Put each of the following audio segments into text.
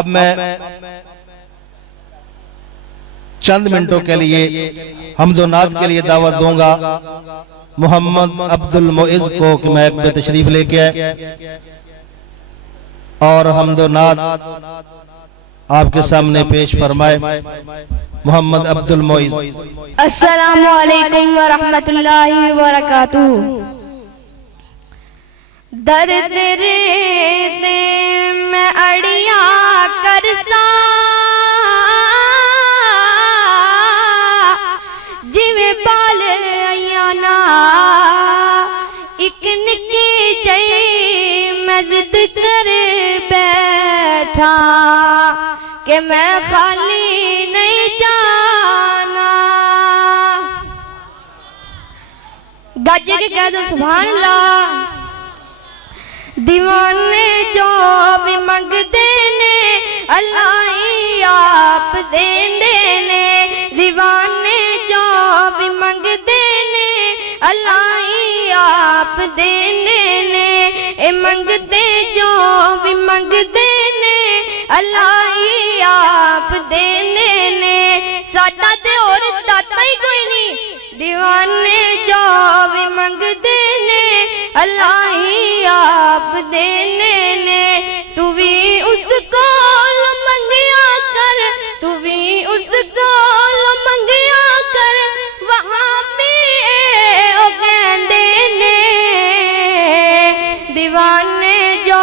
اب میں چند منٹوں کے لیے حمد و نعت کے لیے دعوت دوں گا محمد عبد المعز کو کہ مائک پہ تشریف لے کے آئے اور حمد و نعت آپ کے سامنے پیش فرمائے۔ محمد عبد المعز۔ السلام علیکم ورحمت اللہ وبرکاتہ۔ درد ریت میں اڑیاں کرسا جویں بال ایانا ایک نکی جئی میں ضد کر بیٹھا کہ میں خالی نہیں جانا۔ گج کے کہہ دو سبحان اللہ۔ دیوانے جو بھی منگ دینے اللہ ہی آپ دینے، دیوانے جو بھی منگ دینے اللہ ہی آپ دینے، اے منگتے جو بھی منگ دینے اللہ ہی آپ دینے نے، ساڈا تے اور داتا ہی کوئی نہیں۔ دیوانے جو بھی منگ دینے اللہ ہی آپ دینے نے، تو بھی اس کو منگیا کر، تو بھی اس کو منگیا کر وہاں بھی او کہندے نے۔ دیوانے جو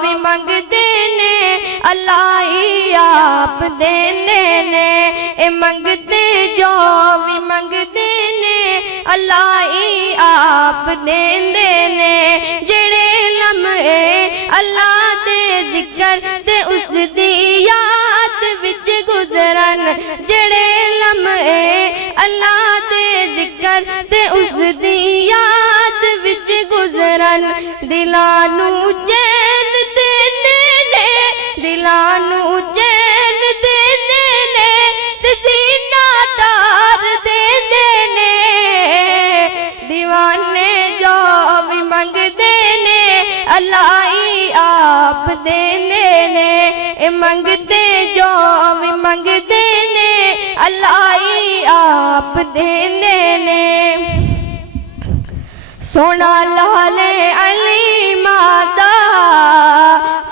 بھی منگ دینے اللہ ہی آپ دینے نے، اے منگتے جو بھی منگ دینے اللہ ہی آپ دینے نے۔ جڑے لمحے اللہ دے ذکر تے اس دی یاد وچ گزرن، جڑے لمحے اللہ دے ذکر تے اس دی یاد وچ گزرن، دلاں نوں چین دینے نے، دلاں نوں چین دینے نے تے سینہ تار دینے نے۔ دیوانے جو بھی منگ دینے اللہ ہی آپ دینے نے، اے منگتے جو بھی منگ دینے اللہ ہی آپ دینے نے۔ سونا لال علی مادا،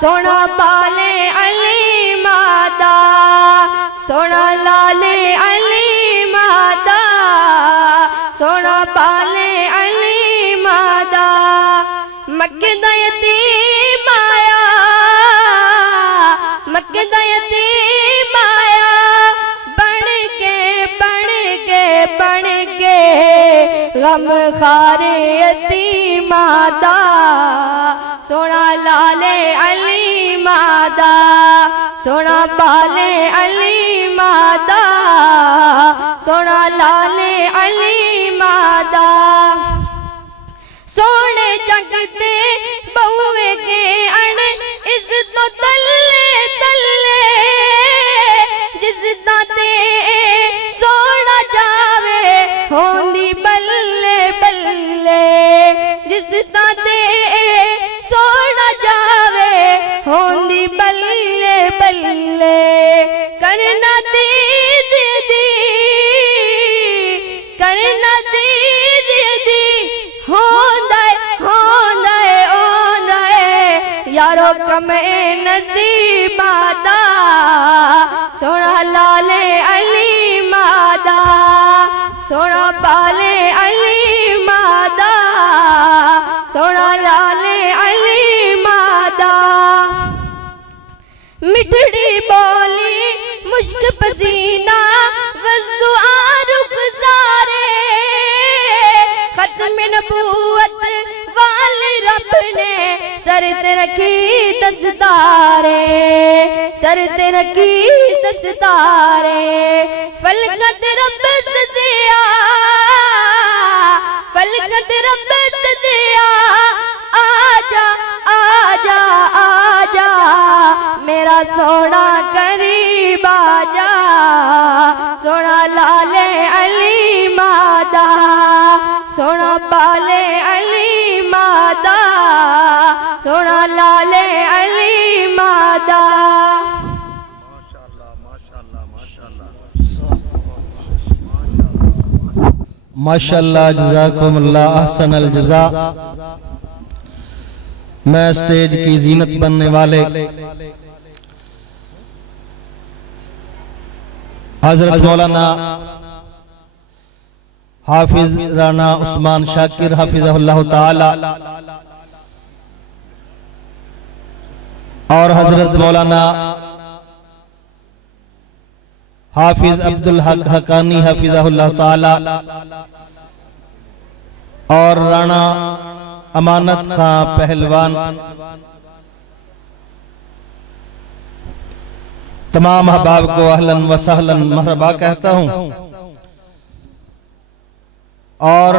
سونا بال علی مادا، سونا لال علی مادا، سونا بال علی مادا۔ مکہ دا یتیم آیا، مکہ دا یتیم آیا، بن کے بن کے بن کے غم خار یتیم آدا۔ سونا لال علی مادا، سونا بال علی مادا، سونا لال علی مادا۔ سونے جگ تے بہوے کے اڑ عزت تلے تلے، جس دا تے سونا جاوے ہوندی بلے بلے، جس دا تے سونا جاوے ہوندی بلے بلے۔ کرنا دید دی، کرنا دید دی ہوندے ہوندے ہوندے یارو کمے نصیب آدا۔ سونا لال علی مادا، سونا بال علی مادا، سونا لال علی مادا۔ مٹھڑی بولی مشک پسینہ وضو رخ سارے، ختم نبوت والے رب نے سر تے رکھی دستارے، سر تے رکھی دستارے۔ فلکت رب صدیا، فلکت رب صدیا، آجا آجا آجا میرا سونا قریب آجا۔ سونا لال علی مادا، سونا بال علی مادا، سونا لال علی مادا۔ ماشاءاللہ جزاکم اللہ احسن الجزا۔ میں سٹیج کی زینت بننے والے حضرت مولانا حافظ رانا عثمان شاکر حافظہ اللہ تعالی اور حضرت مولانا حافظ عبدالحق حقانی حافظہ اللہ تعالی اور رانا امانت خان پہلوان، تمام احباب کو اہلاً و سہلاً مرحبا کہتا ہوں، اور